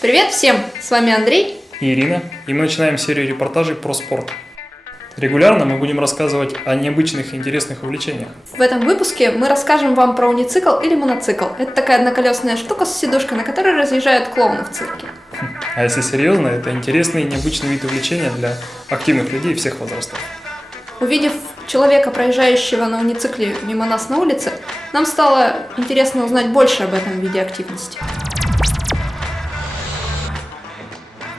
Привет всем! С вами Андрей и Ирина, и мы начинаем серию репортажей про спорт. Регулярно мы будем рассказывать о необычных и интересных увлечениях. В этом выпуске мы расскажем вам про уницикл или моноцикл. Это такая одноколесная штука с сидушкой, на которой разъезжают клоуны в цирке. А если серьезно, это интересный и необычный вид увлечения для активных людей всех возрастов. Увидев человека, проезжающего на уницикле мимо нас на улице, нам стало интересно узнать больше об этом виде активности.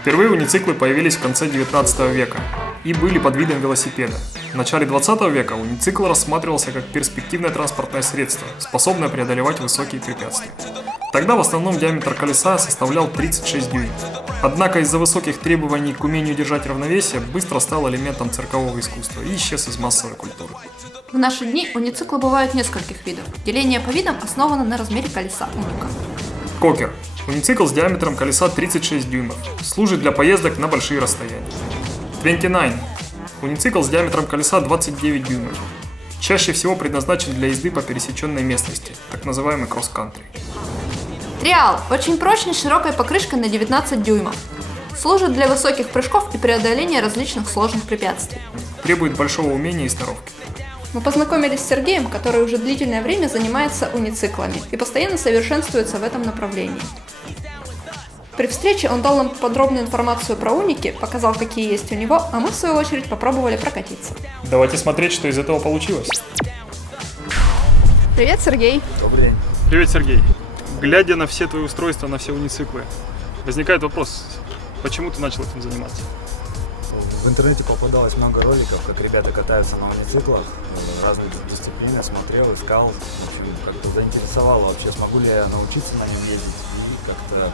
Впервые унициклы появились в конце 19 века и были под видом велосипеда. В начале 20 века уницикл рассматривался как перспективное транспортное средство, способное преодолевать высокие препятствия. Тогда в основном диаметр колеса составлял 36 дюймов. Однако из-за высоких требований к умению держать равновесие быстро стал элементом циркового искусства и исчез из массовой культуры. В наши дни унициклы бывают нескольких видов. Деление по видам основано на размере колеса уника. Кокер. Уницикл с диаметром колеса 36 дюймов. Служит для поездок на большие расстояния. 29. Уницикл с диаметром колеса 29 дюймов. Чаще всего предназначен для езды по пересеченной местности, так называемый кросс-кантри. Триал. Очень прочный, с широкой покрышкой на 19 дюймов. Служит для высоких прыжков и преодоления различных сложных препятствий. Требует большого умения и сноровки. Мы познакомились с Сергеем, который уже длительное время занимается унициклами и постоянно совершенствуется в этом направлении. При встрече он дал нам подробную информацию про уники, показал, какие есть у него, а мы, в свою очередь, попробовали прокатиться. Давайте смотреть, что из этого получилось. Привет, Сергей. Добрый день. Привет, Сергей. Глядя на все твои устройства, на все унициклы, возникает вопрос, почему ты начал этим заниматься? В интернете попадалось много роликов, как ребята катаются на унициклах, разные дисциплины, смотрел, искал, в общем, как-то заинтересовало вообще, смогу ли я научиться на нем ездить и как-то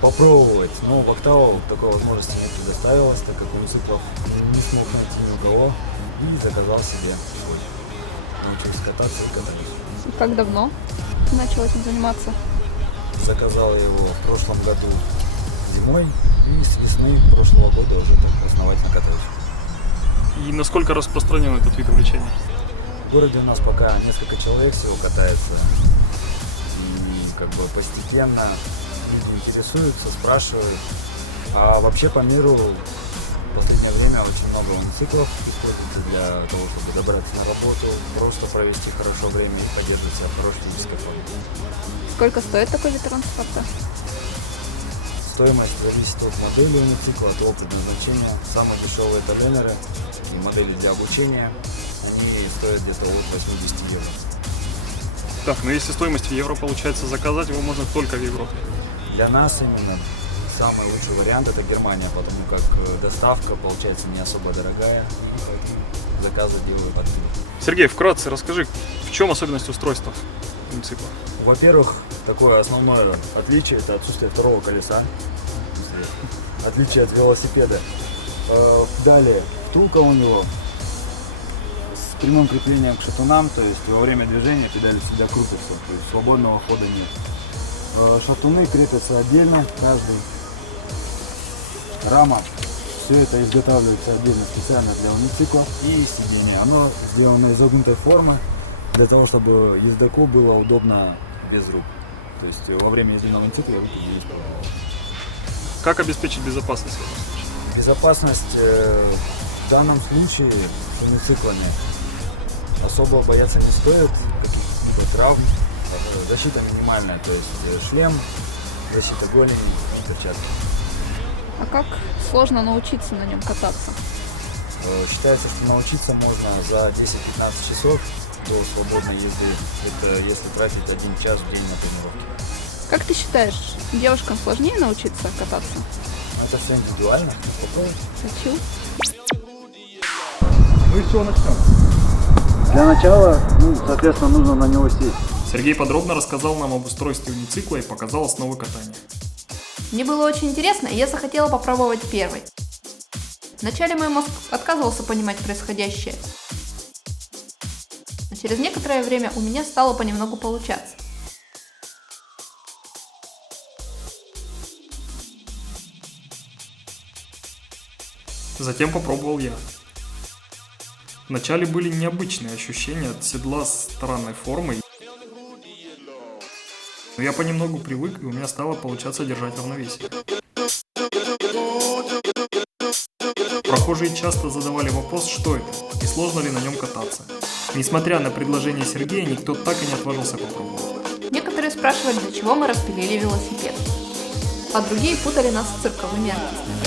попробовать. Но в Октаву такой возможности не предоставилось, так как унициклов не смог найти ни у кого, и заказал себе свой. Научился кататься и катаюсь. И как давно начал этим заниматься? Заказал его в прошлом году зимой, и с весны прошлого года уже так основательно катаюсь. И насколько распространен этот вид увлечения? В городе у нас пока несколько человек всего катается, и как бы постепенно люди интересуются, спрашивают. А вообще по миру в последнее время очень много унициклов используется для того, чтобы добраться на работу, просто провести хорошо время и поддерживать себя в хорошей физической форме. Сколько стоит такой вид транспорта? Стоимость зависит от модели уницикла, от его предназначения. Самые дешевые это ленеры и модели для обучения. Они стоят где-то от 80 евро. Так, но если стоимость в евро, получается, заказать его можно только в Европе. Для нас именно самый лучший вариант это Германия, потому как доставка получается не особо дорогая, и поэтому заказы делают оттуда. Сергей, вкратце расскажи, в чем особенность устройства уницикла? Во-первых, такое основное отличие это отсутствие второго колеса, отличие от велосипеда. Далее, втулка у него с прямым креплением к шатунам, то есть во время движения педали всегда крутятся, то есть свободного хода нет. Шатуны крепятся отдельно, каждый. Рама, все это изготавливается отдельно специально для унициклов, и сиденье. Оно сделано изогнутой формы, для того, чтобы ездаку было удобно без рук. То есть во время езды на уницикле руки не используют. Как обеспечить безопасность? Безопасность в данном случае с унициклами особо бояться не стоит, каких-либо травм. Защита минимальная, то есть шлем, защита голени и перчатки. А как сложно научиться на нем кататься? Считается, что научиться можно за 10-15 часов до свободной езды, это если тратить 1 час в день на тренировки. Как ты считаешь, девушкам сложнее научиться кататься? Это все индивидуально. Попробуй. Хочу. Ну и с чего начнем? Для начала, соответственно, нужно на него сесть. Сергей подробно рассказал нам об устройстве уницикла и показал основы катания. Мне было очень интересно, и я захотела попробовать первый. Вначале мой мозг отказывался понимать происходящее, но через некоторое время у меня стало понемногу получаться. Затем попробовал я. Вначале были необычные ощущения от седла с странной формой. Но я понемногу привык, и у меня стало получаться держать равновесие. Прохожие часто задавали вопрос, что это, и сложно ли на нем кататься. Несмотря на предложение Сергея, никто так и не отважился попробовать. Некоторые спрашивали, для чего мы распилили велосипед, а другие путали нас с цирковыми артистами.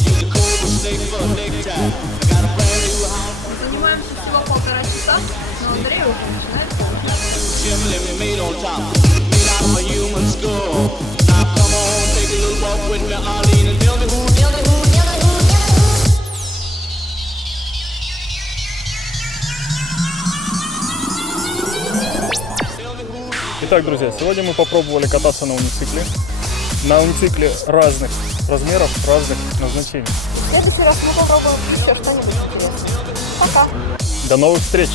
Занимаемся всего 1,5 часа, но Андрей уже начинает. Итак, друзья, сегодня мы попробовали кататься на уницикле. На уницикле разных размеров, разных назначений. В следующий раз мы попробуем еще что-нибудь интересное. Пока! До новых встреч!